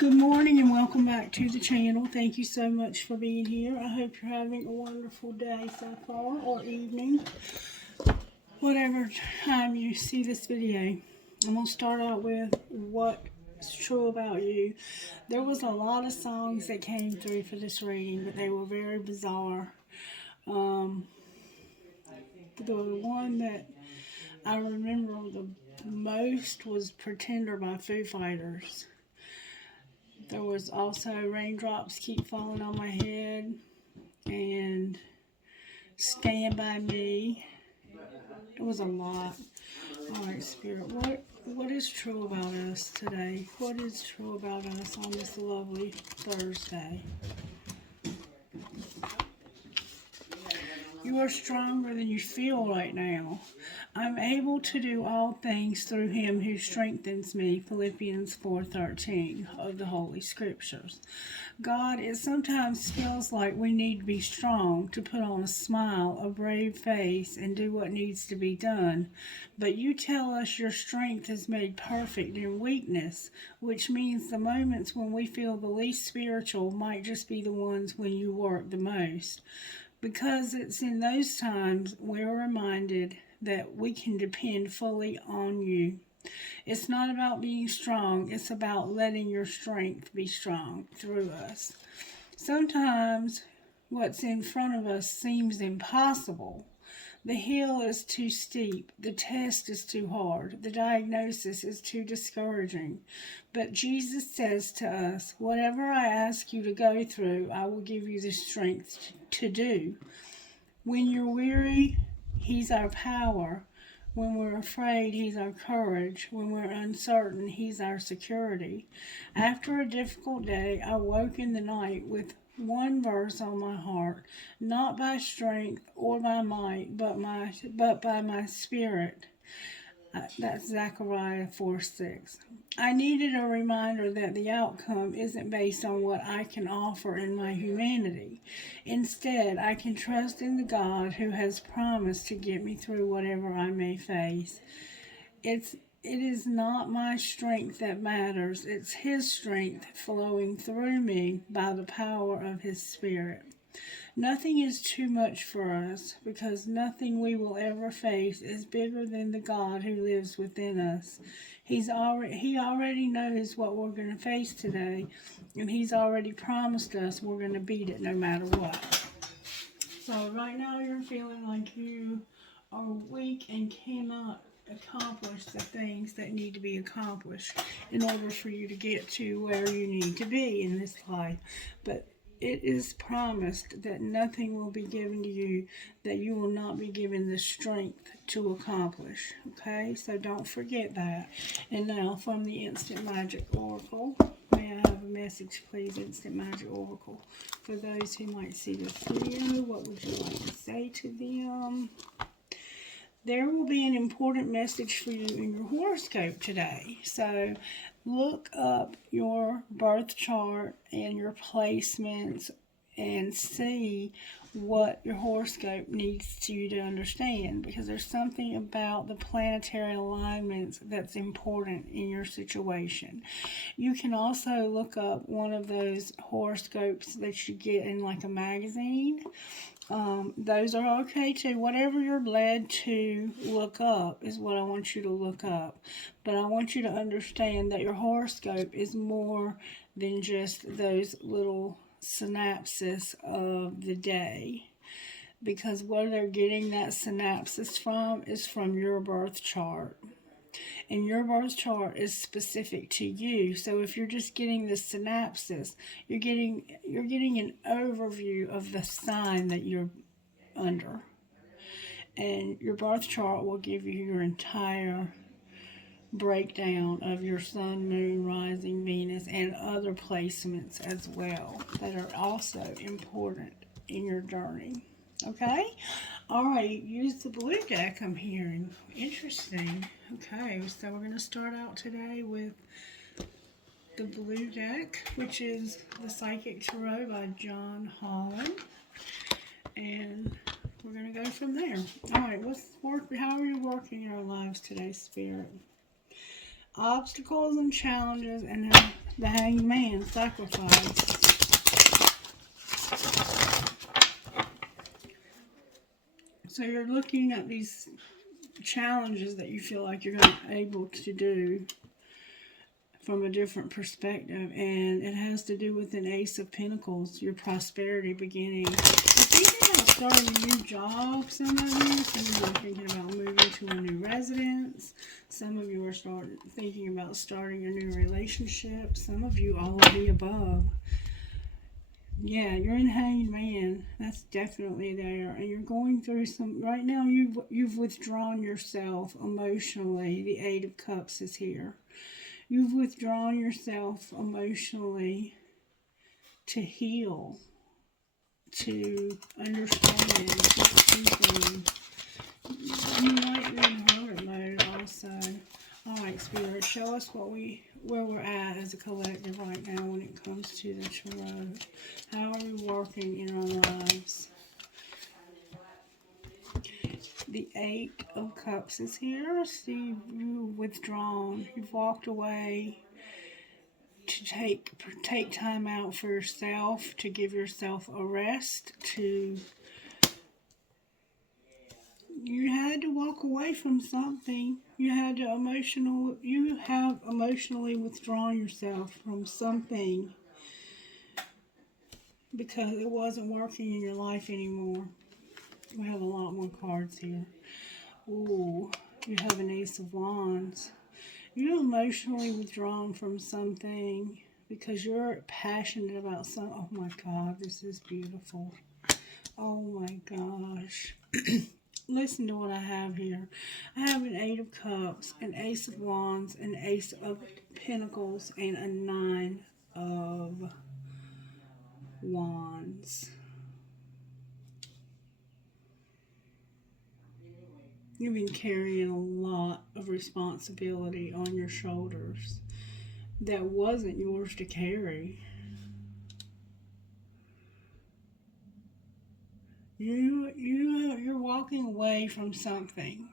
Good morning and welcome back to the channel. Thank you so much for being here. I hope you're having a wonderful day so far, or evening, whatever time you see this video. I'm going to start out with what's true about you. There was a lot of songs that came through for this reading, but they were very bizarre. The one that I remember the most was Pretender by Foo Fighters. There was also Raindrops Keep Falling on My Head and Stand By Me. It was a lot. Alright, Spirit, what is true about us today? What is true about us on this lovely Thursday? You are stronger than you feel right now. I'm able to do all things through him who strengthens me, Philippians 4:13 of the Holy Scriptures. God, it sometimes feels like we need to be strong to put on a smile, a brave face, and do what needs to be done. But you tell us your strength is made perfect in weakness, which means the moments when we feel the least spiritual might just be the ones when you work the most. Because it's in those times we're reminded that we can depend fully on you. It's not about being strong, it's about letting your strength be strong through us. Sometimes what's in front of us seems impossible. The hill is too steep, the test is too hard, the diagnosis is too discouraging. But Jesus says to us, whatever I ask you to go through, I will give you the strength to do. When you're weary, he's our power. When we're afraid, he's our courage. When we're uncertain, he's our security. After a difficult day, I woke in the night with one verse on my heart, not by strength or by might, but by my spirit. That's Zechariah 4:6. I needed a reminder that the outcome isn't based on what I can offer in my humanity. Instead, I can trust in the God who has promised to get me through whatever I may face. It is not my strength that matters. It's his strength flowing through me by the power of his Spirit. Nothing is too much for us because nothing we will ever face is bigger than the God who lives within us. He already knows what we're going to face today, and he's already promised us we're going to beat it no matter what. So right now you're feeling like you are weak and cannot accomplish the things that need to be accomplished in order for you to get to where you need to be in this life. But it is promised that nothing will be given to you that you will not be given the strength to accomplish. Okay, so don't forget that. And now from the Instant Magic Oracle, may I have a message, please, Instant Magic Oracle, for those who might see this video. What would you like to say to them? There will be an important message for you in your horoscope today. So look up your birth chart and your placements and see what your horoscope needs you to understand, because there's something about the planetary alignments that's important in your situation. You can also look up one of those horoscopes that you get in like a magazine. Those are okay too. Whatever you're led to look up is what I want you to look up. But I want you to understand that your horoscope is more than just those little synapses of the day. Because where they're getting that synapses from is from your birth chart. And your birth chart is specific to you. So if you're just getting the synapses, you're getting an overview of the sign that you're under. And your birth chart will give you your entire breakdown of your sun, moon, rising, Venus, and other placements as well that are also important in your journey. Okay? Alright, use the blue deck I'm hearing. Interesting. Okay, so we're going to start out today with the blue deck, which is the Psychic Tarot by John Holland. And we're going to go from there. Alright, how are you working your lives today, Spirit? obstacles and challenges, and the hanged man, sacrifice. So you're looking at these challenges that you feel like you're not able to do from a different perspective, and it has to do with an Ace of Pentacles, your prosperity beginning. You're thinking about starting a new job, some of you. Some of you are thinking about moving to a new residence. Some of you are thinking about starting a new relationship. Some of you, all of the above. Yeah, you're in Hanged Man. That's definitely there, and you're going through some right now. You've withdrawn yourself emotionally. The Eight of Cups is here. You've withdrawn yourself emotionally to heal, to understand, to see. You might be in hermit mode also. Alright, Spirit, show us where we're at as a collective right now when it comes to the tarot. How are we working in our lives? The Eight of Cups is here. See, you've withdrawn. You've walked away to take time out for yourself, to give yourself a rest, you had to walk away from something. You have emotionally withdrawn yourself from something because it wasn't working in your life anymore. We have a lot more cards here. Ooh, you have an Ace of Wands. You're emotionally withdrawn from something because you're passionate about something. Oh my God, this is beautiful. Oh my gosh. Listen to what I have here. I have an Eight of Cups, an Ace of Wands, an Ace of Pentacles, and a Nine of Wands. You've been carrying a lot of responsibility on your shoulders that wasn't yours to carry. You're walking away from something.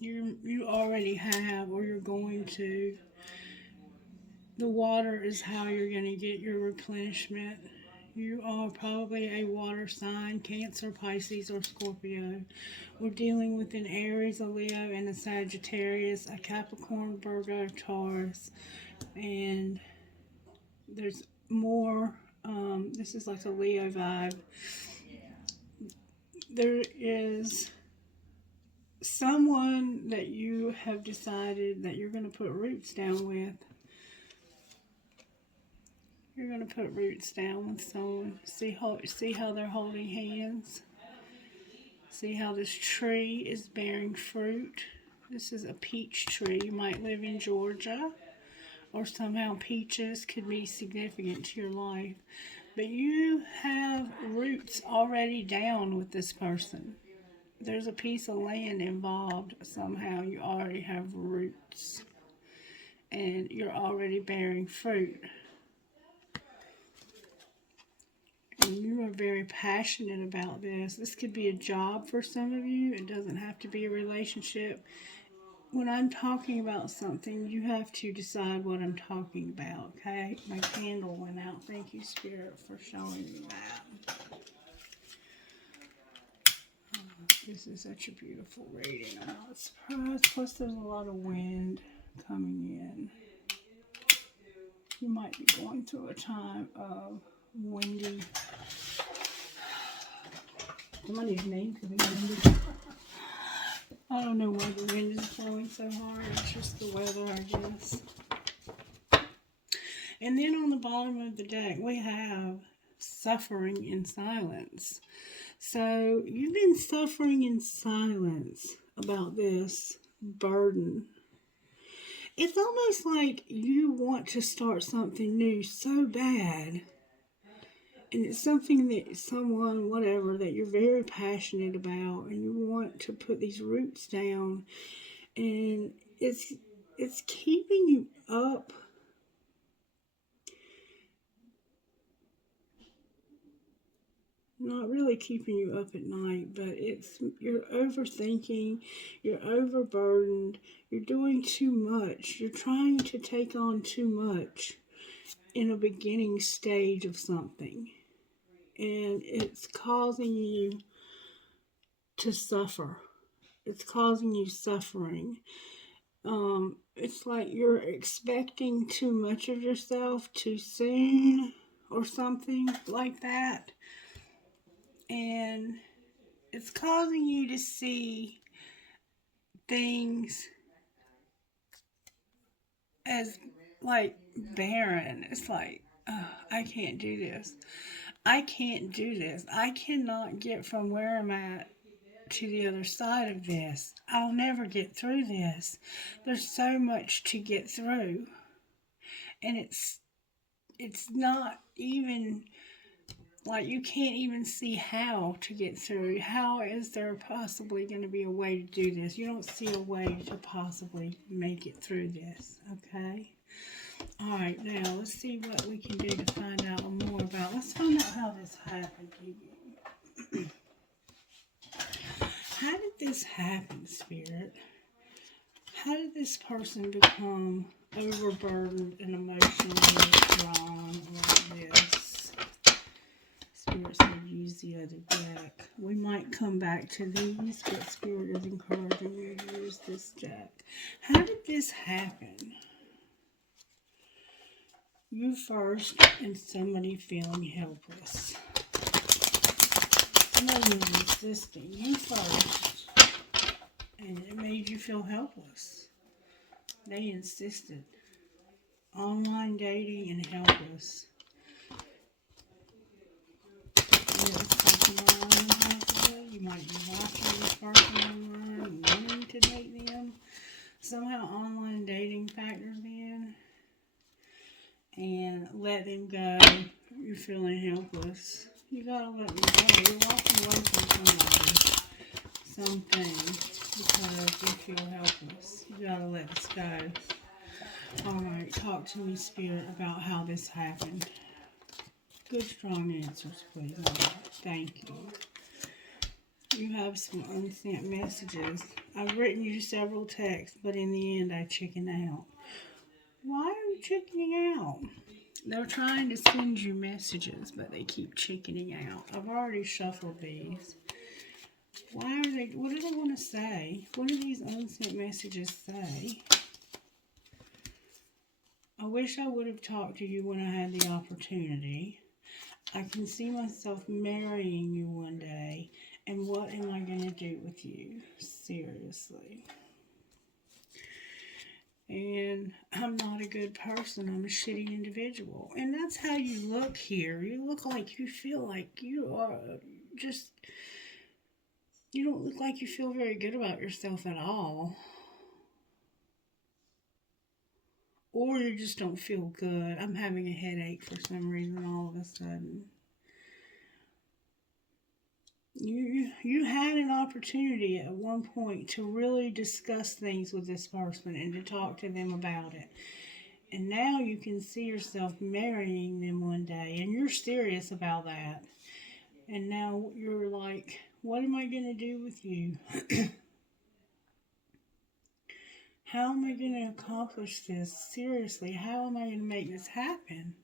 You already have, or you're going to. The water is how you're going to get your replenishment. You are probably a water sign, Cancer, Pisces, or Scorpio. We're dealing with an Aries, a Leo, and a Sagittarius, a Capricorn, Virgo, Taurus, and there's more. This is like a Leo vibe. There is someone that you have decided that you're going to put roots down with. You're going to put roots down with someone. See how they're holding hands. See how this tree is bearing fruit. This is a peach tree. You might live in Georgia, or somehow peaches could be significant to your life. But you have roots already down with this person. There's a piece of land involved somehow. You already have roots. And you're already bearing fruit. And you are very passionate about this. This could be a job for some of you. It doesn't have to be a relationship. When I'm talking about something, you have to decide what I'm talking about, okay? My candle went out. Thank you, Spirit, for showing me that. This is such a beautiful reading. I'm not surprised. Plus, there's a lot of wind coming in. You might be going through a time of windy. Somebody's name could be windy. I don't know why the wind is blowing so hard. It's just the weather, I guess. And then on the bottom of the deck, we have suffering in silence. So you've been suffering in silence about this burden. It's almost like you want to start something new so bad. And it's something that someone, whatever, that you're very passionate about, and you want to put these roots down, and it's keeping you up. not really keeping you up at night, but it's you're overthinking, you're overburdened, you're doing too much, you're trying to take on too much in a beginning stage of something, and it's causing you to suffer. It's causing you suffering. It's like you're expecting too much of yourself too soon or something like that. And it's causing you to see things as like barren. It's like, I can't do this. I can't do this. I cannot get from where I'm at to the other side of this. I'll never get through this. There's so much to get through. And it's not even like you can't even see how to get through. How is there possibly going to be a way to do this? You don't see a way to possibly make it through this, okay? All right, now let's see what we can do to find out more about. Let's find out how this happened to you. How did this happen, Spirit? How did this person become overburdened and emotionally withdrawn like this? Spirit said use the other deck. We might come back to these, but Spirit is encouraging you to use this deck. How did this happen? You first and somebody feeling helpless. Somebody was insisting. You first. And it made you feel helpless. They insisted. Online dating and helpless. You might be watching this person online and wanting to date them. Somehow online dating factors in. And let them go. You're feeling helpless. You gotta let them go. You're walking away from something because you feel helpless. You gotta let this go. Alright, talk to me, Spirit, about how this happened. Good, strong answers, please. Thank you. You have some unsent messages. I've written you several texts, but in the end, I chickened out. Why are you chickening out? They're trying to send you messages, but they keep chickening out. I've already shuffled these. Why are they? What do they want to say? What do these unsent messages say? I wish I would have talked to you when I had the opportunity. I can see myself marrying you one day. And what am I going to do with you? Seriously. And I'm not a good person. I'm a shitty individual. And that's how you look here. You look like you feel like you are just... You don't look like you feel very good about yourself at all. Or you just don't feel good. I'm having a headache for some reason all of a sudden. You had an opportunity at one point to really discuss things with this person and to talk to them about it. And now you can see yourself marrying them one day, and you're serious about that. And now you're like, what am I going to do with you? How am I going to accomplish this? Seriously, how am I going to make this happen?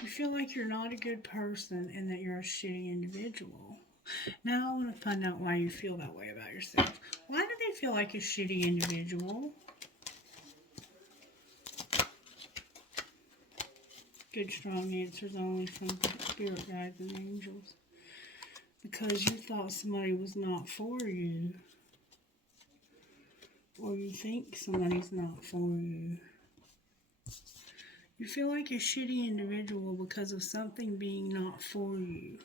You feel like you're not a good person and that you're a shitty individual. Now I want to find out why you feel that way about yourself. Why do they feel like a shitty individual? Good, strong answers only from spirit guides and angels. Because you thought somebody was not for you. Or you think somebody's not for you. You feel like a shitty individual because of something being not for you.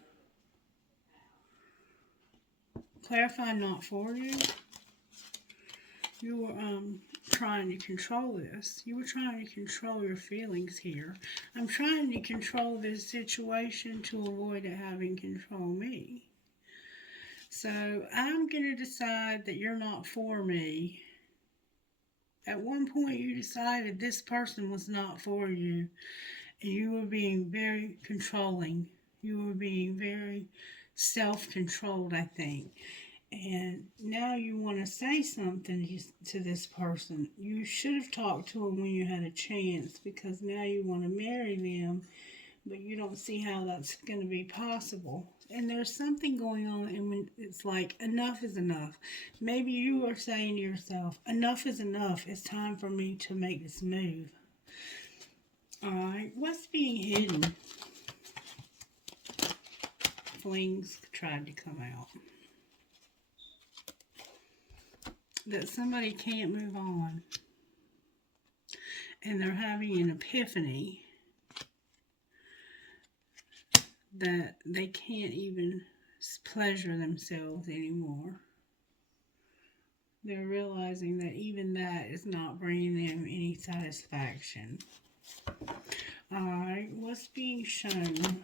Clarify not for you. You were trying to control this. You were trying to control your feelings here. I'm trying to control this situation to avoid it having control me. So I'm going to decide that you're not for me. At one point you decided this person was not for you. And you were being very controlling You were being very self-controlled, I think. And now you want to say something to this person. You should have talked to them when you had a chance, because now you want to marry them, but you don't see how that's going to be possible. And there's something going on, and when it's like, enough is enough. Maybe you are saying to yourself, enough is enough. It's time for me to make this move. Alright, what's being hidden? Flings tried to come out. That somebody can't move on. And they're having an epiphany that they can't even pleasure themselves anymore. They're realizing that even that is not bringing them any satisfaction. Alright, what's being shown?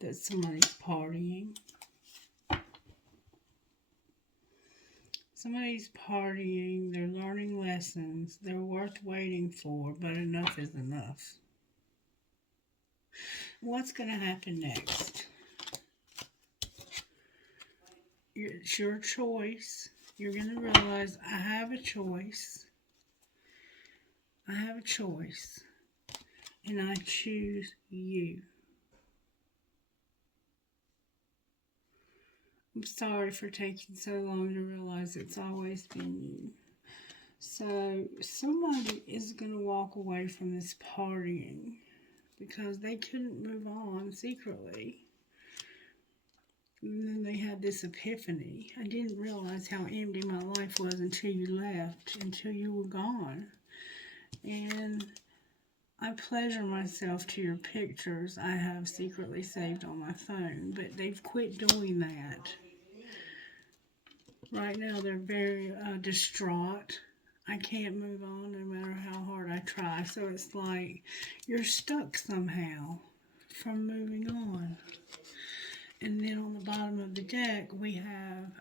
That somebody's partying. Somebody's partying, they're learning lessons, they're worth waiting for, but enough is enough. What's going to happen next? It's your choice. You're going to realize, I have a choice. I have a choice. And I choose you. I'm sorry for taking so long to realize it's always been you. So, somebody is going to walk away from this partying because they couldn't move on secretly. And then they had this epiphany. I didn't realize how empty my life was until you left, until you were gone. And I pleasure myself to your pictures I have secretly saved on my phone, but they've quit doing that. Right now they're very distraught. I can't move on no matter how hard I try. So it's like you're stuck somehow from moving on. And then on the bottom of the deck we have,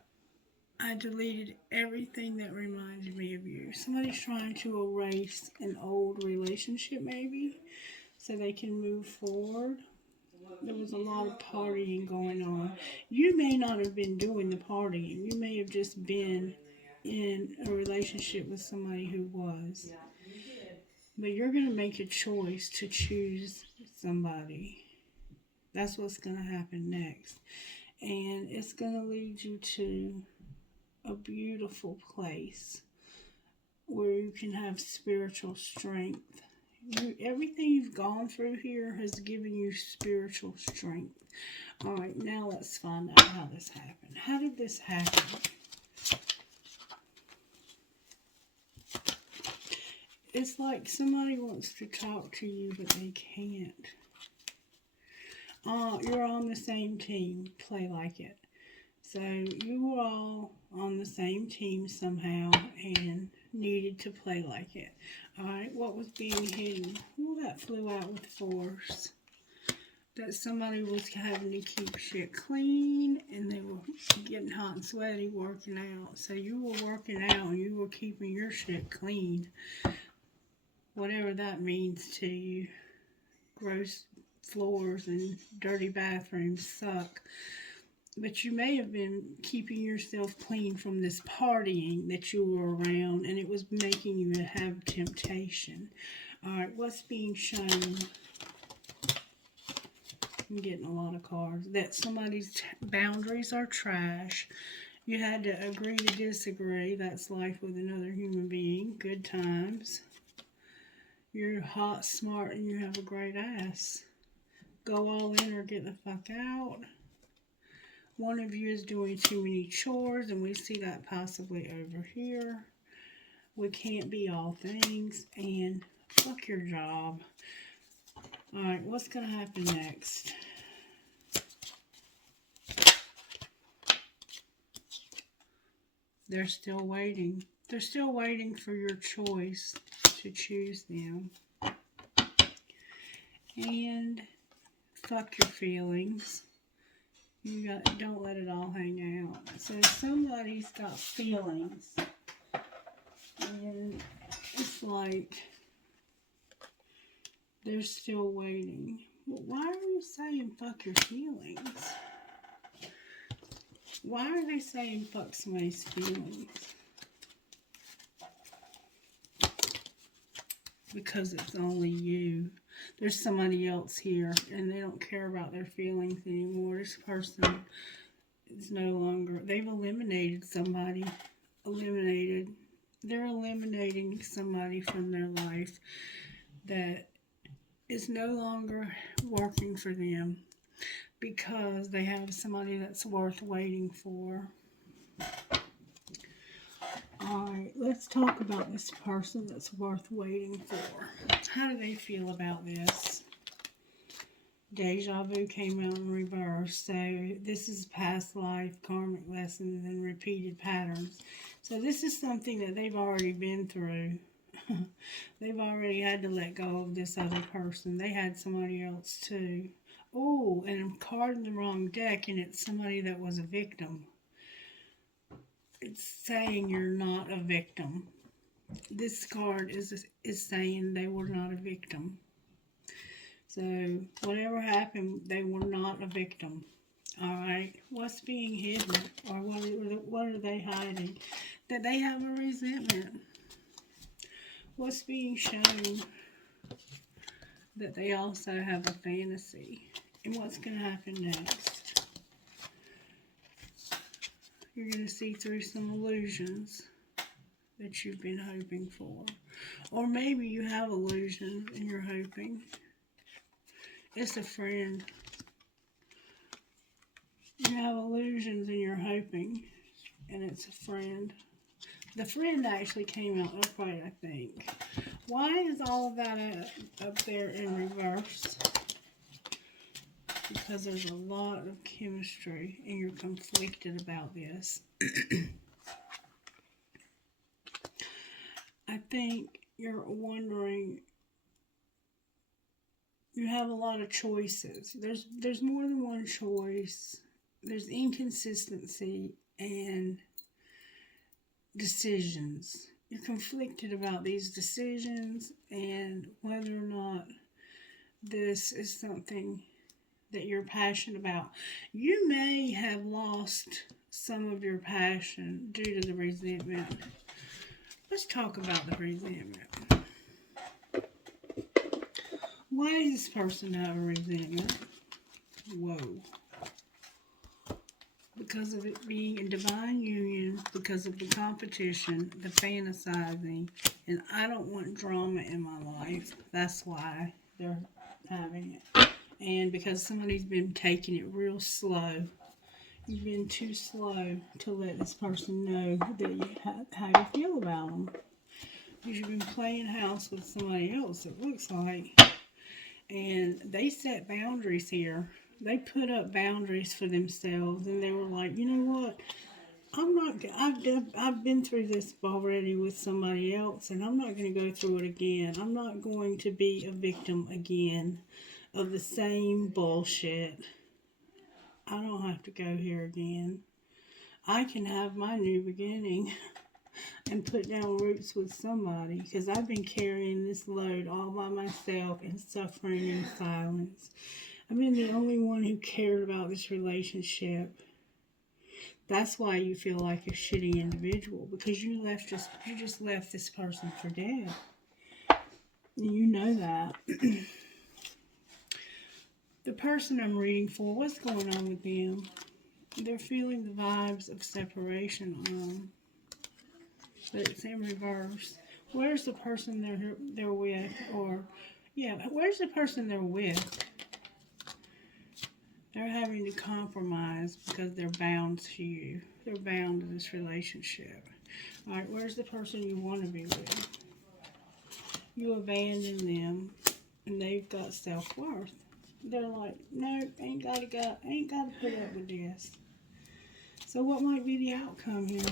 I deleted everything that reminded me of you. Somebody's trying to erase an old relationship maybe so they can move forward. There was a lot of partying going on. You may not have been doing the partying. You may have just been in a relationship with somebody who was. But you're going to make a choice to choose somebody. That's what's going to happen next. And it's going to lead you to a beautiful place where you can have spiritual strength. Everything you've gone through here has given you spiritual strength. Alright, now let's find out how this happened. How did this happen? It's like somebody wants to talk to you, but they can't. You're on the same team. Play like it. So you were all on the same team somehow and needed to play like it. Alright, what was being hidden? Well, that flew out with force. That somebody was having to keep shit clean and they were getting hot and sweaty working out. So you were working out and you were keeping your shit clean. Whatever that means to you. Gross floors and dirty bathrooms suck. But you may have been keeping yourself clean from this partying that you were around, and it was making you have temptation. Alright, what's being shown? I'm getting a lot of cards. That somebody's boundaries are trash. You had to agree to disagree. That's life with another human being. Good times. You're hot, smart, and you have a great ass. Go all in or get the fuck out. One of you is doing too many chores, and we see that possibly over here. We can't be all things, and fuck your job. Alright, what's going to happen next? They're still waiting. They're still waiting for your choice to choose them. And fuck your feelings. Don't let it all hang out. So somebody's got feelings. And it's like They're still waiting. Well, why are you saying fuck your feelings? Why are they saying fuck somebody's feelings? Because it's only you. There's somebody else here, and they don't care about their feelings anymore. This person is no longer, they've eliminated somebody. They're eliminating somebody from their life that is no longer working for them because they have somebody that's worth waiting for. Alright, let's talk about this person that's worth waiting for. How do they feel about this? Deja vu came out in reverse. So this is past life, karmic lessons, and repeated patterns. So this is something that they've already been through. They've already had to let go of this other person. They had somebody else too. Oh, and I'm carding the wrong deck, and it's somebody that was a victim. It's saying you're not a victim. This card is saying they were not a victim. So whatever happened, they were not a victim. Alright, what's being hidden, or what are they hiding? That they have a resentment. What's being shown? That they also have a fantasy. And what's going to happen next? You're going to see through some illusions that you've been hoping for. Or maybe you have illusions and you're hoping. It's a friend. You have illusions and you're hoping. And it's a friend. The friend actually came out upright, I think. Why is all of that up there in reverse? Because there's a lot of chemistry and you're conflicted about this. I think you're wondering, you have a lot of choices. There's more than one choice. There's inconsistency and decisions. You're conflicted about these decisions and whether or not this is something that you're passionate about. You may have lost some of your passion due to the resentment. Let's talk about the resentment. Why does this person have a resentment? Whoa. Because of it being a divine union, because of the competition, the fantasizing, and I don't want drama in my life. That's why they're having it. And because somebody's been taking it real slow. You've been too slow to let this person know that how you feel about them. Because you've been playing house with somebody else, it looks like. And they set boundaries here. They put up boundaries for themselves, and they were like, you know what? I've been through this already with somebody else, and I'm not going to go through it again. I'm not going to be a victim again of the same bullshit. I don't have to go here again. I can have my new beginning and put down roots with somebody, because I've been carrying this load all by myself and suffering in silence. I've been the only one who cared about this relationship. That's why you feel like a shitty individual, because you just left this person for dead. You know that. The person I'm reading for, what's going on with them? They're feeling the vibes of separation, but it's in reverse. Where's the person they're with? Or, yeah, where's the person they're with? They're having to compromise because they're bound to you. They're bound to this relationship. Alright, where's the person you want to be with? You abandon them, and they've got self-worth. They're like, nope, ain't gotta put up with this. So what might be the outcome here?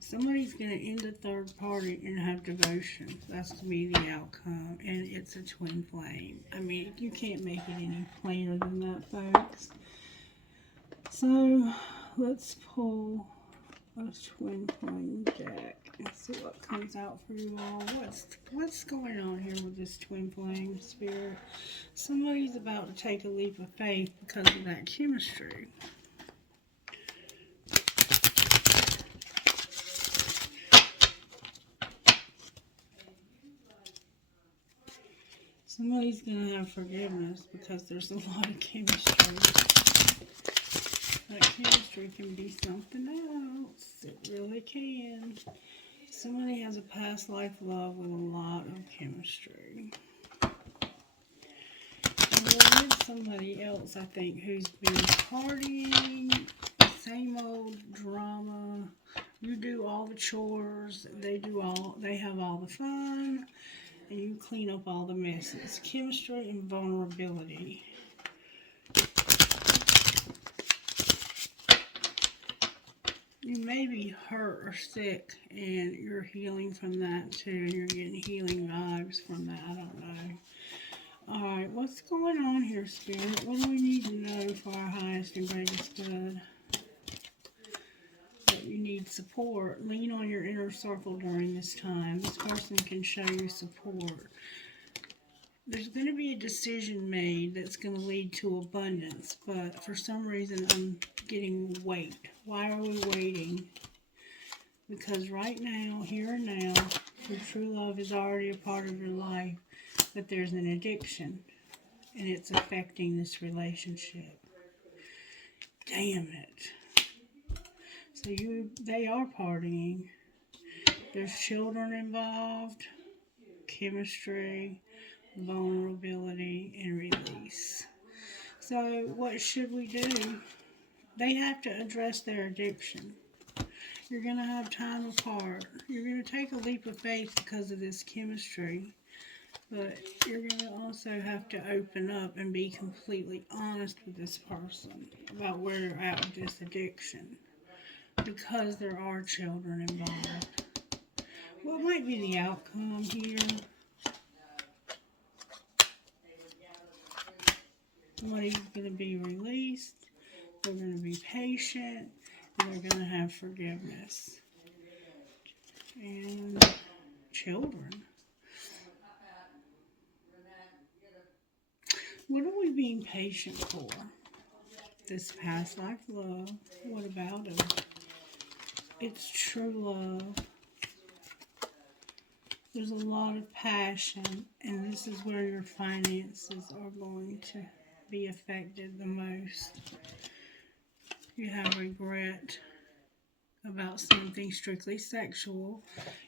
Somebody's going to end a third party and have devotion. That's going to be the outcome. And it's a twin flame. I mean, you can't make it any plainer than that, folks. So, let's pull a twin flame jack. Let's see what comes out for you all. What's going on here with this twin flame spirit? Somebody's about to take a leap of faith because of that chemistry. Somebody's going to have forgiveness because there's a lot of chemistry. That chemistry can be something else. It really can. Somebody has a past life love with a lot of chemistry. And there is somebody else, I think, who's been partying, same old drama. You do all the chores, they have all the fun, and you clean up all the messes. Chemistry and vulnerability. You may be hurt or sick, and you're healing from that too. You're getting healing vibes from that. I don't know. Alright, what's going on here, Spirit? What do we need to know for our highest and greatest good? That you need support. Lean on your inner circle during this time. This person can show you support. There's going to be a decision made that's going to lead to abundance, but for some reason I'm getting wait. Why are we waiting? Because right now, here and now, your true love is already a part of your life, but there's an addiction, and it's affecting this relationship. Damn it. So they are partying. There's children involved, chemistry, vulnerability, and release. So what should we do? They have to address their addiction. You're going to have time apart. You're going to take a leap of faith because of this chemistry. But you're going to also have to open up and be completely honest with this person about where you're at with this addiction. Because there are children involved. What might be the outcome here? Somebody's going to be released. They're going to be patient. And they're going to have forgiveness. And children. What are we being patient for? This past life love. What about it? It's true love. There's a lot of passion, and this is where your finances are going to be affected the most. You have regret about something strictly sexual.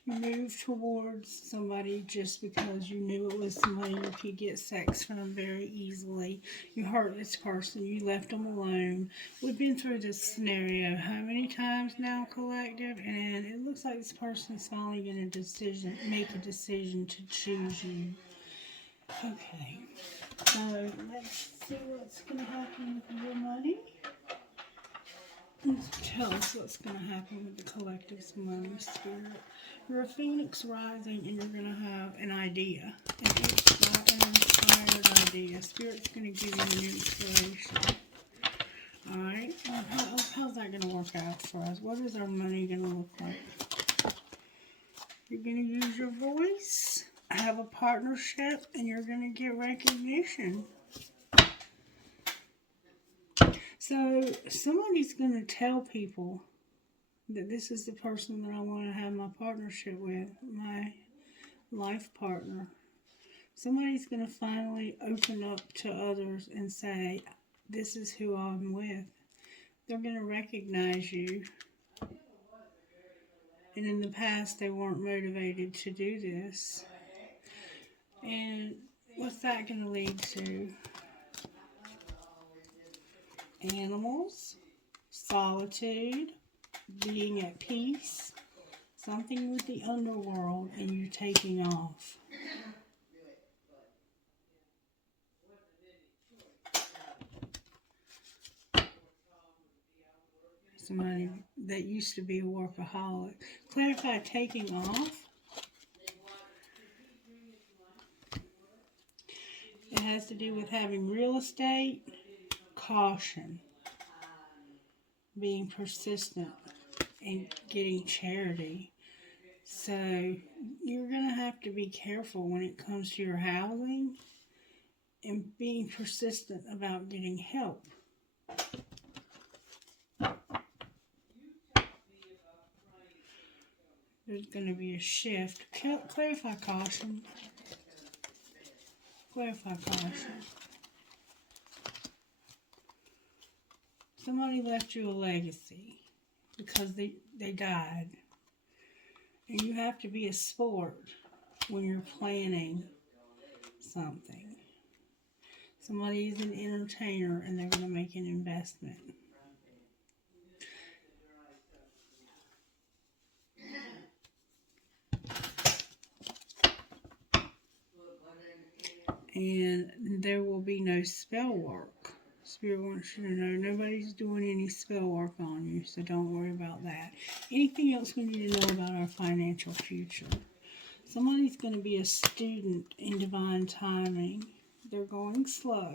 You move towards somebody just because you knew it was somebody you could get sex from very easily. You hurt this person. You left them alone. We've been through this scenario how many times now, collective? And it looks like this person's finally going to make a decision to choose you. Okay. So let's see what's going to happen with your money. Tell us what's going to happen with the collective's money, Spirit. You're a phoenix rising, and you're going to have an idea, an inspired idea. Spirit's going to give you a new inspiration. Alright, how's that going to work out for us? What is our money going to look like? You're going to use your voice, have a partnership, and you're going to get recognition. So somebody's going to tell people that this is the person that I want to have my partnership with, my life partner. Somebody's going to finally open up to others and say, this is who I'm with. They're going to recognize you. And in the past, they weren't motivated to do this. And what's that going to lead to? Animals, solitude, being at peace, something with the underworld, and you taking off. Somebody that used to be a workaholic. Clarify taking off. It has to do with having real estate, caution, being persistent, and getting charity. So you're going to have to be careful when it comes to your housing and being persistent about getting help. There's going to be a shift. Clarify caution. Clarify caution. Somebody left you a legacy because they died. And you have to be a sport when you're planning something. Somebody's an entertainer and they're going to make an investment. And there will be no spell work. Spirit wants you to know nobody's doing any spell work on you, so don't worry about that. Anything else we need to know about our financial future? Somebody's going to be a student in divine timing. They're going slow.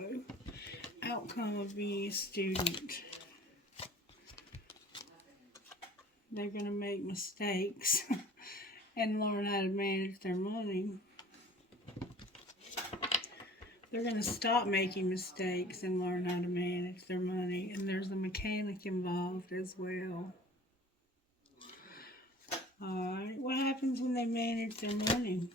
Outcome of being a student. They're going to make mistakes and learn how to manage their money. They're going to stop making mistakes and learn how to manage their money. And there's a mechanic involved as well. Alright, what happens when they manage their money?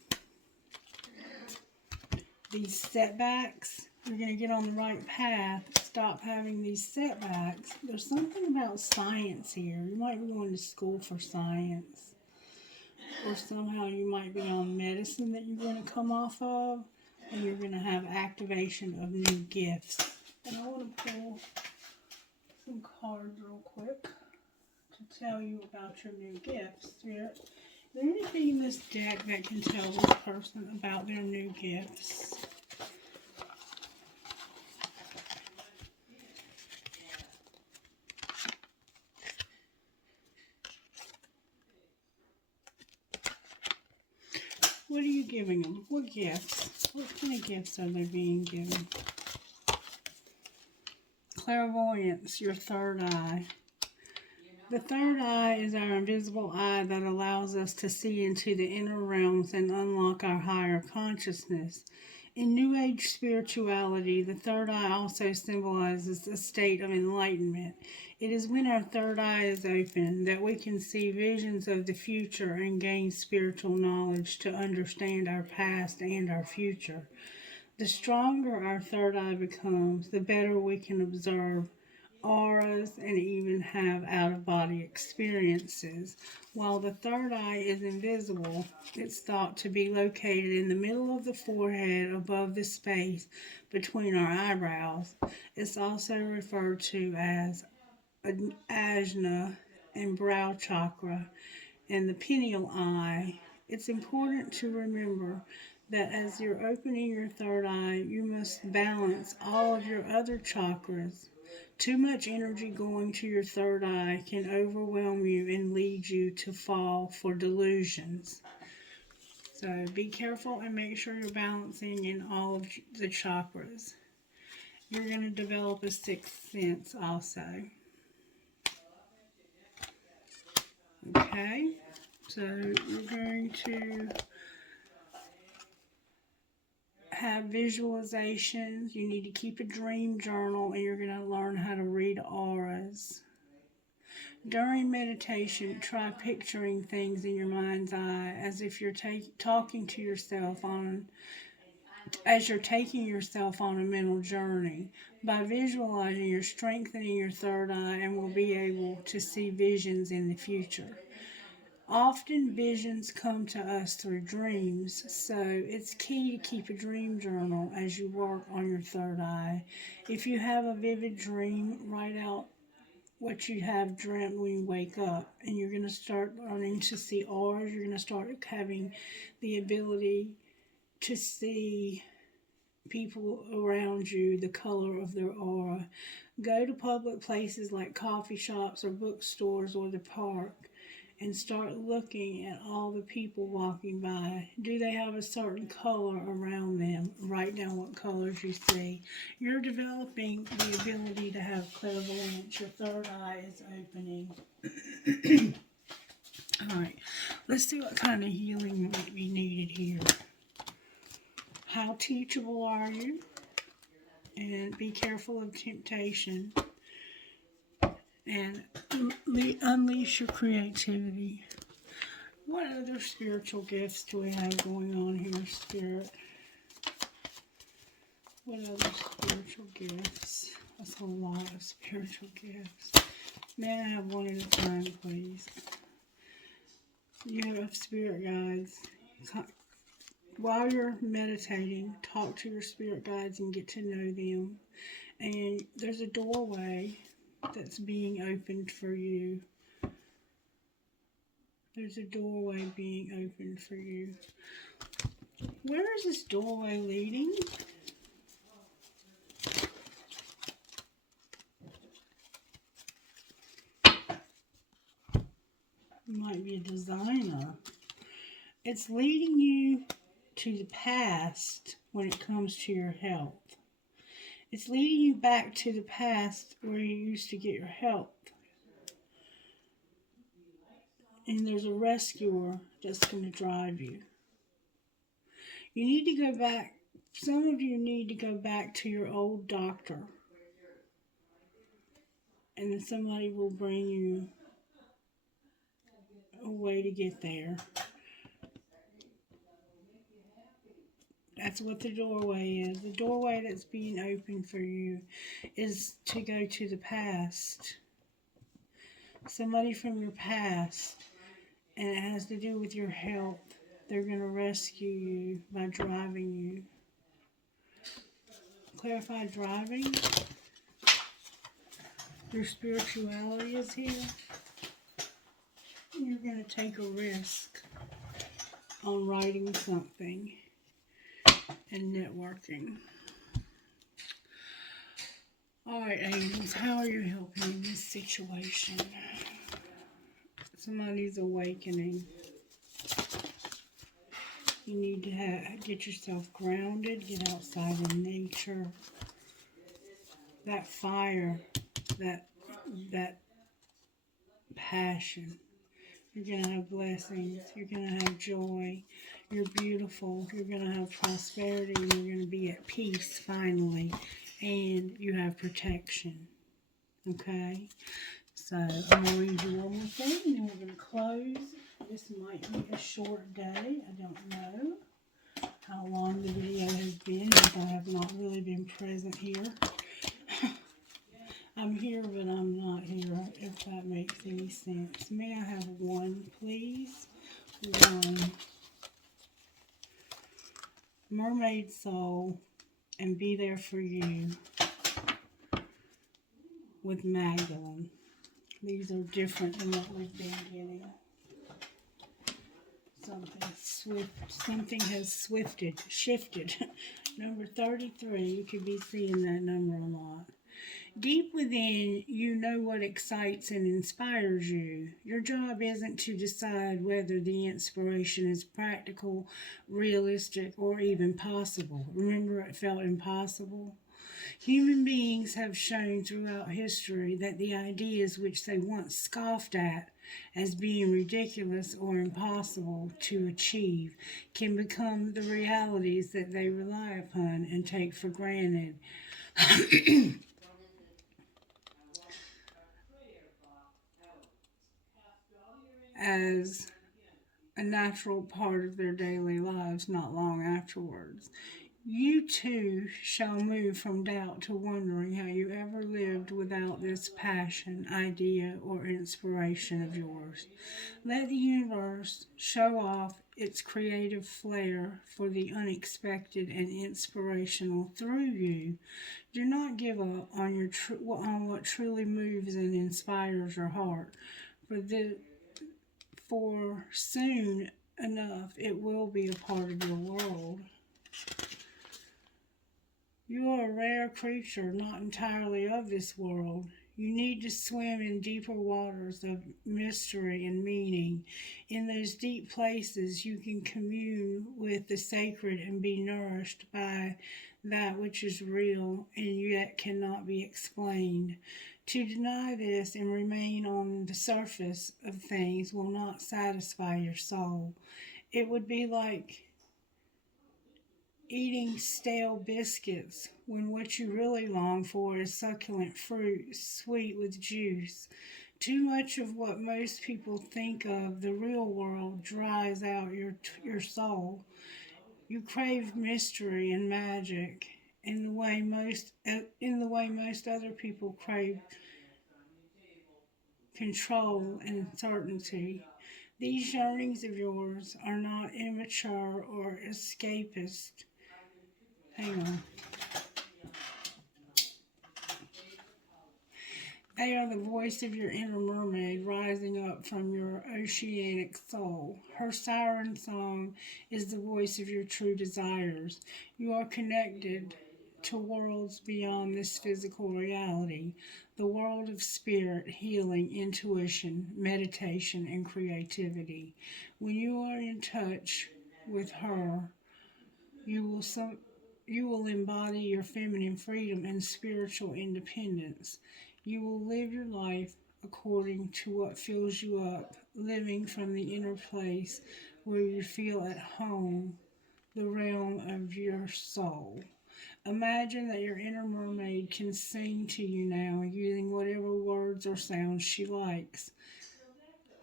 These setbacks, you're going to get on the right path. Stop having these setbacks. There's something about science here. You might be going to school for science. Or somehow you might be on medicine that you're going to come off of. And you're going to have activation of new gifts. And I want to pull some cards real quick to tell you about your new gifts. Is there anything in this deck that can tell this person about their new gifts? What are you giving them? What gifts? What kind of gifts are they being given? Clairvoyance, your third eye. The third eye is our invisible eye that allows us to see into the inner realms and unlock our higher consciousness. In New Age spirituality, the third eye also symbolizes a state of enlightenment. It is when our third eye is open that we can see visions of the future and gain spiritual knowledge to understand our past and our future. The stronger our third eye becomes, the better we can observe auras and even have out-of-body experiences. While the third eye is invisible, it's thought to be located in the middle of the forehead above the space between our eyebrows. It's also referred to as ajna and brow chakra and the pineal eye. It's important to remember that as you're opening your third eye, you must balance all of your other chakras. Too much energy going to your third eye can overwhelm you and lead you to fall for delusions. So be careful and make sure you're balancing in all of the chakras. You're going to develop a sixth sense also. Okay, so you're going to have visualizations. You need to keep a dream journal, and you're going to learn how to read auras. During meditation, try picturing things in your mind's eye as if you're talking to yourself as you're taking yourself on a mental journey. By visualizing, you're strengthening your third eye and will be able to see visions in the future. Often visions come to us through dreams, so it's key to keep a dream journal as you work on your third eye. If you have a vivid dream, write out what you have dreamt when you wake up, and you're going to start learning to see auras. You're going to start having the ability to see people around you, the color of their aura. Go to public places like coffee shops or bookstores or the park and start looking at all the people walking by. Do they have a certain color around them? Write down what colors you see. You're developing the ability to have clairvoyance. Your third eye is opening. Alright, let's see what kind of healing might be needed here. How teachable are you? And be careful of temptation. And unleash your creativity. What other spiritual gifts do we have going on here, Spirit? What other spiritual gifts? That's a lot of spiritual gifts. May I have one at a time, please? You have spirit guides. While you're meditating, talk to your spirit guides and get to know them. And there's a doorway that's being opened for you. There's a doorway being opened for you. Where is this doorway leading? You might be a designer. It's leading you to the past when it comes to your health. It's leading you back to the past where you used to get your health. And there's a rescuer that's going to drive you. You need to go back. Some of you need to go back to your old doctor. And then somebody will bring you a way to get there. That's what the doorway is. The doorway that's being opened for you is to go to the past. Somebody from your past. And it has to do with your health. They're going to rescue you by driving you. Clarified driving. Your spirituality is here. You're going to take a risk on writing something and networking. Alright, angels, how are you helping in this situation? Somebody's awakening. You need to get yourself grounded, get outside in nature. That fire, that passion. You're going to have blessings. You're going to have joy. You're beautiful. You're going to have prosperity. You're going to be at peace finally. And you have protection. Okay? So I'm going to read you one more thing and then we're going to close. This might be a short day. I don't know how long the video has been because I have not really been present here. I'm here, but I'm not here, if that makes any sense. May I have one, please? One. Mermaid Soul, and Be There For You with Magdalene. These are different than what we've been getting. Something has shifted. Number 33, you could be seeing that number a lot. Deep within, you know what excites and inspires you. Your job isn't to decide whether the inspiration is practical, realistic, or even possible. Remember, it felt impossible? Human beings have shown throughout history that the ideas which they once scoffed at as being ridiculous or impossible to achieve can become the realities that they rely upon and take for granted. As a natural part of their daily lives not long afterwards. You too shall move from doubt to wondering how you ever lived without this passion, idea, or inspiration of yours. Let the universe show off its creative flair for the unexpected and inspirational through you. Do not give up on what truly moves and inspires your heart, for soon enough it will be a part of your world. You are a rare creature, not entirely of this world. You need to swim in deeper waters of mystery and meaning. In those deep places, you can commune with the sacred and be nourished by that which is real and yet cannot be explained. To deny this and remain on the surface of things will not satisfy your soul. It would be like eating stale biscuits when what you really long for is succulent fruit, sweet with juice. Too much of what most people think of the real world dries out your soul. You crave mystery and magic in the way most other people crave control and certainty. These yearnings of yours are not immature or escapist. Hang on. They are the voice of your inner mermaid rising up from your oceanic soul. Her siren song is the voice of your true desires. You are connected to worlds beyond this physical reality, the world of spirit, healing, intuition, meditation, and creativity. When you are in touch with her, you will some you will embody your feminine freedom and spiritual independence. You will live your life according to what fills you up, living from the inner place where you feel at home, the realm of your soul. Imagine that your inner mermaid can sing to you now using whatever words or sounds she likes.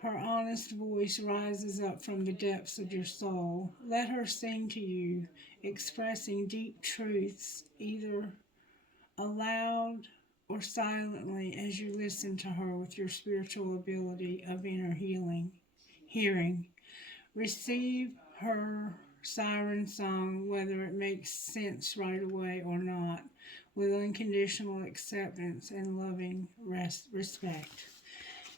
Her honest voice rises up from the depths of your soul. Let her sing to you, expressing deep truths, either aloud or silently as you listen to her with your spiritual ability of inner hearing. Receive her siren song, whether it makes sense right away or not, with unconditional acceptance and loving respect.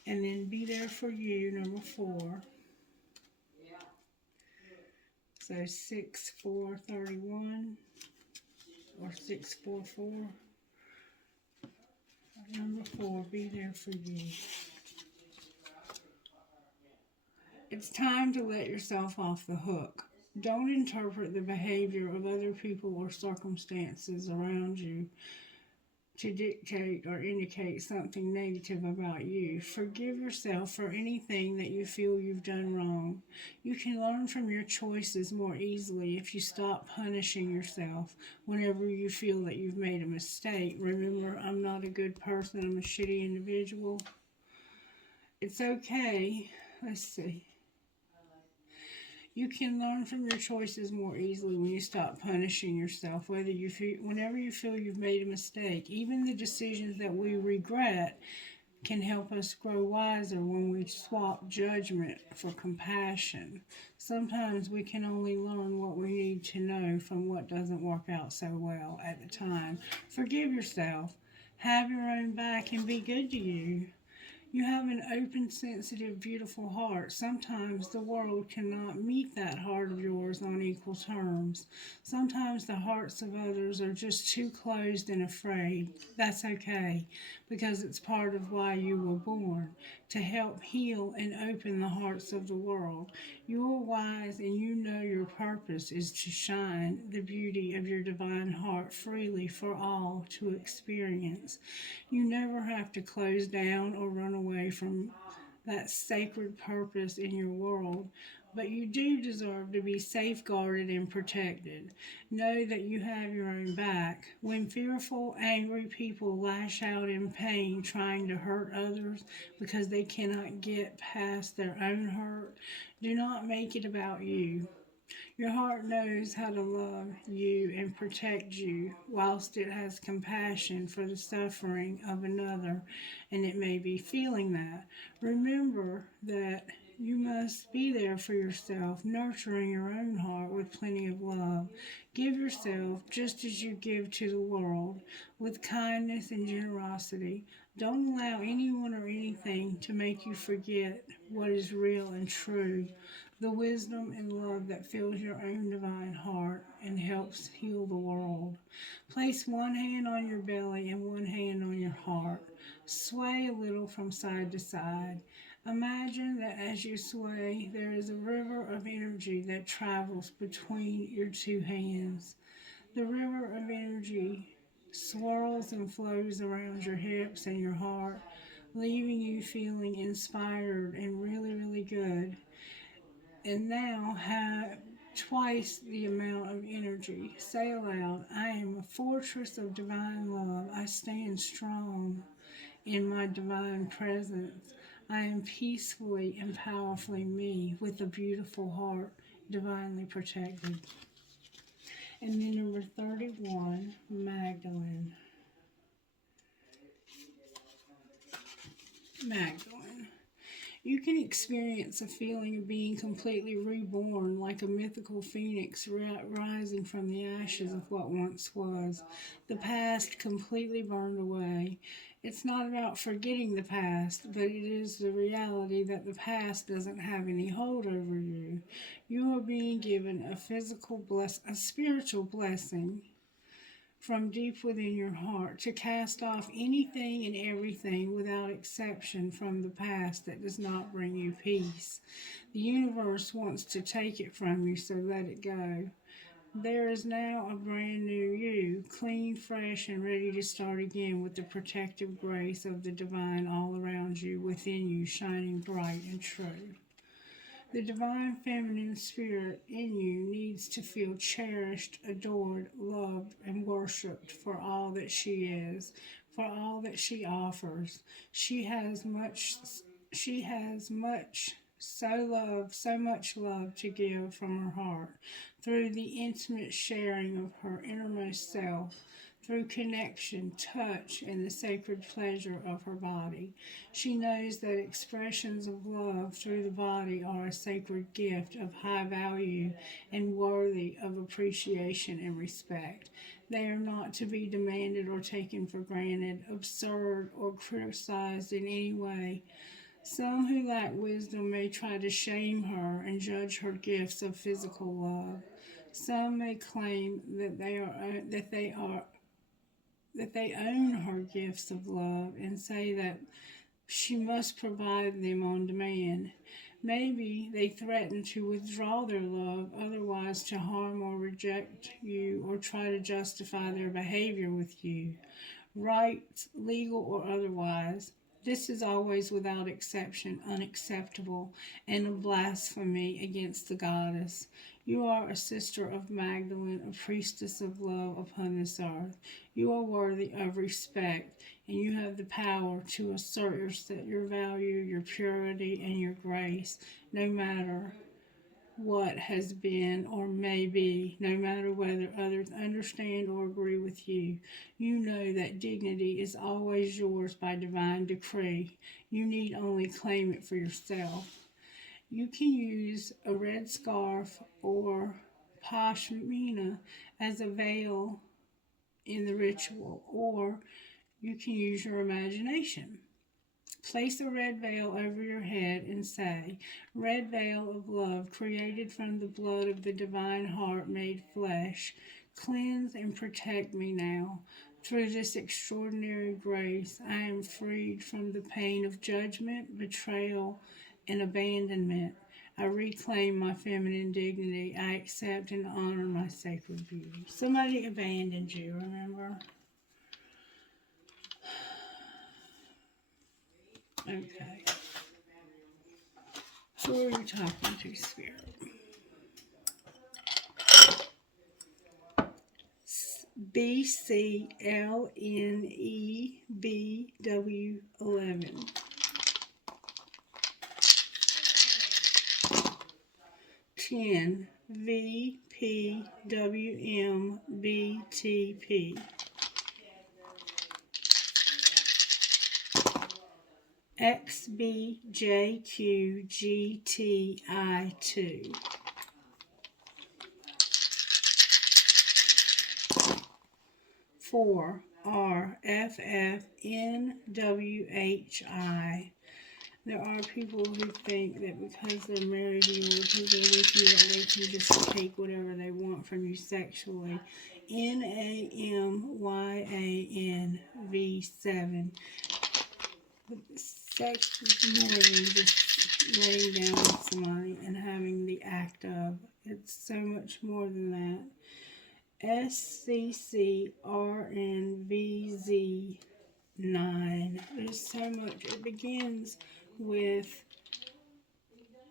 And then be there for you, number 4. So 6431 or 644. Number 4, be there for you. It's time to let yourself off the hook. Don't interpret the behavior of other people or circumstances around you to dictate or indicate something negative about you. Forgive yourself for anything that you feel you've done wrong. You can learn from your choices more easily if you stop punishing yourself whenever you feel that you've made a mistake. Remember, I'm not a good person, I'm a shitty individual. It's okay. Let's see. You can learn from your choices more easily when you stop punishing yourself, whenever you feel you've made a mistake. Even the decisions that we regret can help us grow wiser when we swap judgment for compassion. Sometimes we can only learn what we need to know from what doesn't work out so well at the time. Forgive yourself. Have your own back and be good to you. You have an open, sensitive, beautiful heart. Sometimes the world cannot meet that heart of yours on equal terms. Sometimes the hearts of others are just too closed and afraid. That's okay, because it's part of why you were born, to help heal and open the hearts of the world. You are wise and you know your purpose is to shine the beauty of your divine heart freely for all to experience. You never have to close down or run away from that sacred purpose in your world, but you do deserve to be safeguarded and protected. Know that you have your own back. When fearful, angry people lash out in pain trying to hurt others because they cannot get past their own hurt, do not make it about you. Your heart knows how to love you and protect you, whilst it has compassion for the suffering of another, and it may be feeling that. Remember that you must be there for yourself, nurturing your own heart with plenty of love. Give yourself just as you give to the world, with kindness and generosity. Don't allow anyone or anything to make you forget what is real and true, the wisdom and love that fills your own divine heart and helps heal the world. Place one hand on your belly and one hand on your heart. Sway a little from side to side. Imagine that as you sway, there is a river of energy that travels between your two hands. The river of energy swirls and flows around your hips and your heart, leaving you feeling inspired and really, really good. And now have twice the amount of energy. Say aloud, I am a fortress of divine love. I stand strong in my divine presence. I am peacefully and powerfully me with a beautiful heart, divinely protected. And then number 31, Magdalene. Magdalene. You can experience a feeling of being completely reborn, like a mythical phoenix rising from the ashes of what once was. The past completely burned away. It's not about forgetting the past, but it is the reality that the past doesn't have any hold over you. You are being given a spiritual blessing from deep within your heart to cast off anything and everything without exception from the past that does not bring you peace. The universe wants to take it from you, so let it go. There is now a brand new you, clean, fresh, and ready to start again with the protective grace of the divine all around you, within you, shining bright and true. The divine feminine spirit in you needs to feel cherished, adored, loved, and worshipped for all that she is, for all that she offers. She has much so much love to give from her heart through the intimate sharing of her innermost self, through connection, touch, and the sacred pleasure of her body. She knows that expressions of love through the body are a sacred gift of high value and worthy of appreciation and respect. They are not to be demanded or taken for granted, absurd, or criticized in any way. Some who lack wisdom may try to shame her and judge her gifts of physical love. Some may claim that they own her gifts of love and say that she must provide them on demand. Maybe they threaten to withdraw their love, otherwise to harm or reject you or try to justify their behavior with you, right, legal, or otherwise. This is always without exception unacceptable and a blasphemy against the goddess. You are a sister of Magdalene, a priestess of love upon this earth. You are worthy of respect, and you have the power to assert your value, your purity, and your grace, no matter what has been or may be, no matter whether others understand or agree with you. You know that dignity is always yours by divine decree. You need only claim it for yourself. You can use a red scarf or pashmina as a veil in the ritual, or you can use your imagination. Place a red veil over your head and say, Red veil of love, created from the blood of the divine heart made flesh, cleanse and protect me now. Through this extraordinary grace, I am freed from the pain of judgment, betrayal, and abandonment. I reclaim my feminine dignity. I accept and honor my sacred beauty. Somebody abandoned you, remember? Okay. Who are you talking to, Spirit? BCLNEBW11. 10. VPWMBTP. XBJQGTI2. 4. RFFNWHI. There are people who think that because they're married to you or because they're with you that they can just take whatever they want from you sexually. NAMYANV7. Sex is more than just laying down with somebody and having the act of. It's so much more than that. SCCRNVZ9. There's so much. It begins with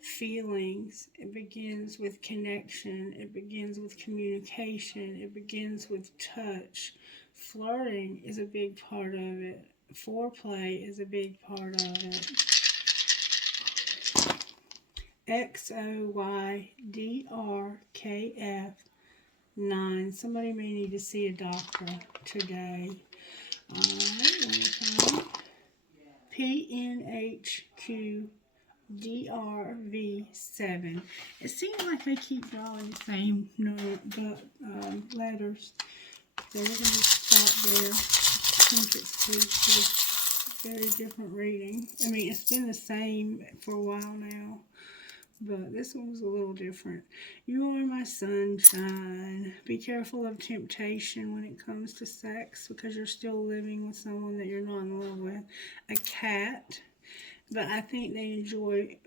feelings, it begins with connection, it begins with communication, it begins with touch. Flirting is a big part of it, foreplay is a big part of it. XOYDRKF9. Somebody may need to see a doctor today. Alright, PNHQDRV7. It seems like they keep drawing the same letters. So we're going to stop there. I think it's a very different reading. I mean, it's been the same for a while now, but this one was a little different. You are my sunshine. Be careful of temptation when it comes to sex, because you're still living with someone that you're not in love with. A cat. But I think they enjoy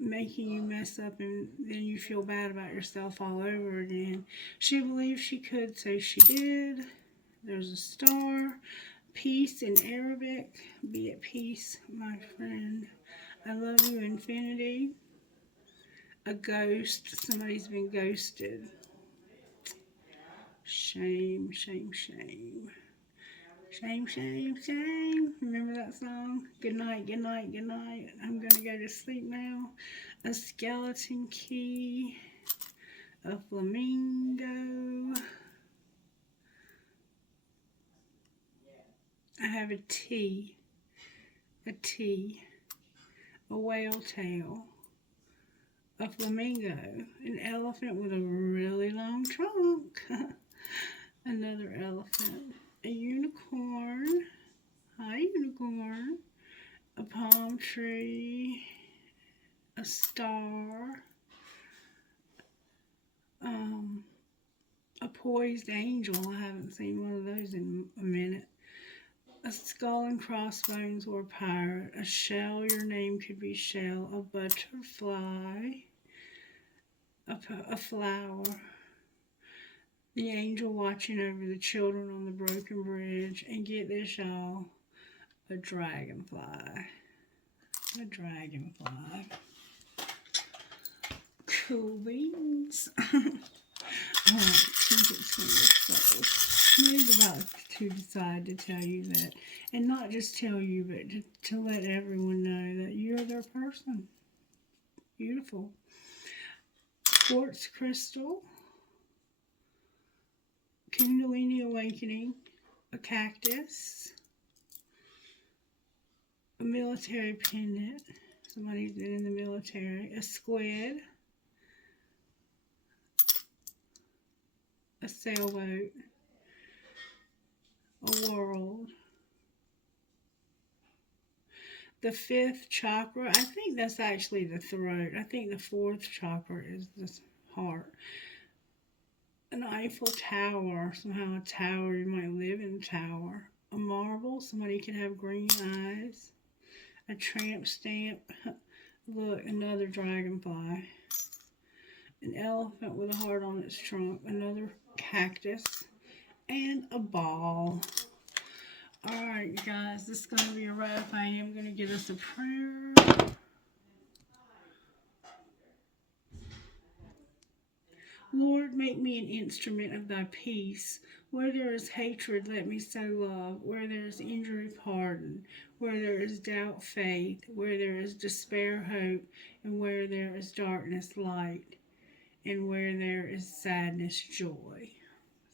making you mess up, and then you feel bad about yourself all over again. She believed she could, so she did. There's a star. Peace in Arabic. Be at peace, my friend. I love you, infinity. A ghost. Somebody's been ghosted. Shame, shame, shame. Shame, shame, shame. Remember that song? Good night, good night, good night. I'm going to go to sleep now. A skeleton key. A flamingo. I have a T. A T. A whale tail. A flamingo. An elephant with a really long trunk. Another elephant. A unicorn. Hi, unicorn. A palm tree. A star. A poised angel. I haven't seen one of those in a minute. A skull and crossbones or pirate. A shell. Your name could be Shell. A butterfly. A flower. The angel watching over the children on the broken bridge. And get this, y'all, a dragonfly. A dragonfly. Cool beans. Alright, Kindred's Maybe about to decide to tell you that. And not just tell you, but to let everyone know that you're their person. Beautiful. Quartz crystal. Kundalini awakening. A cactus. A military pendant. Somebody's been in the military. A squid. A sailboat. A world. The fifth chakra. I think that's actually the throat. I think the fourth chakra is the heart. An Eiffel Tower. Somehow a tower. You might live in a tower. A marble. Somebody could have green eyes. A tramp stamp. Look, another dragonfly. An elephant with a heart on its trunk. Another cactus. And a ball. Alright, you guys, this is going to be a wrap. I am going to get us a prayer. Lord, make me an instrument of thy peace. Where there is hatred, let me sow love. Where there is injury, pardon. Where there is doubt, faith. Where there is despair, hope. And where there is darkness, light. And where there is sadness, joy.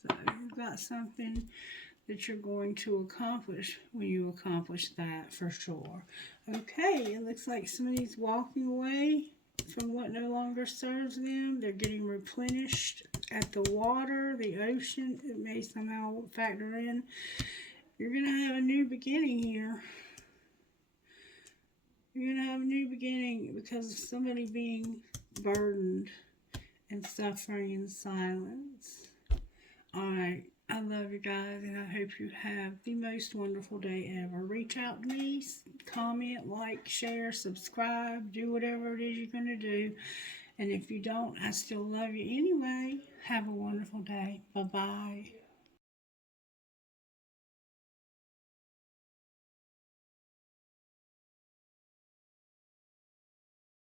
So you've got something that you're going to accomplish when you accomplish that, for sure. Okay, it looks like somebody's walking away from what no longer serves them. They're getting replenished at the water, the ocean. It may somehow factor in. You're going to have a new beginning here. You're going to have a new beginning because of somebody being burdened and suffering in silence. Alright, I love you guys, and I hope you have the most wonderful day ever. Reach out to me, comment, like, share, subscribe, do whatever it is you're going to do. And if you don't, I still love you anyway. Have a wonderful day. Bye-bye.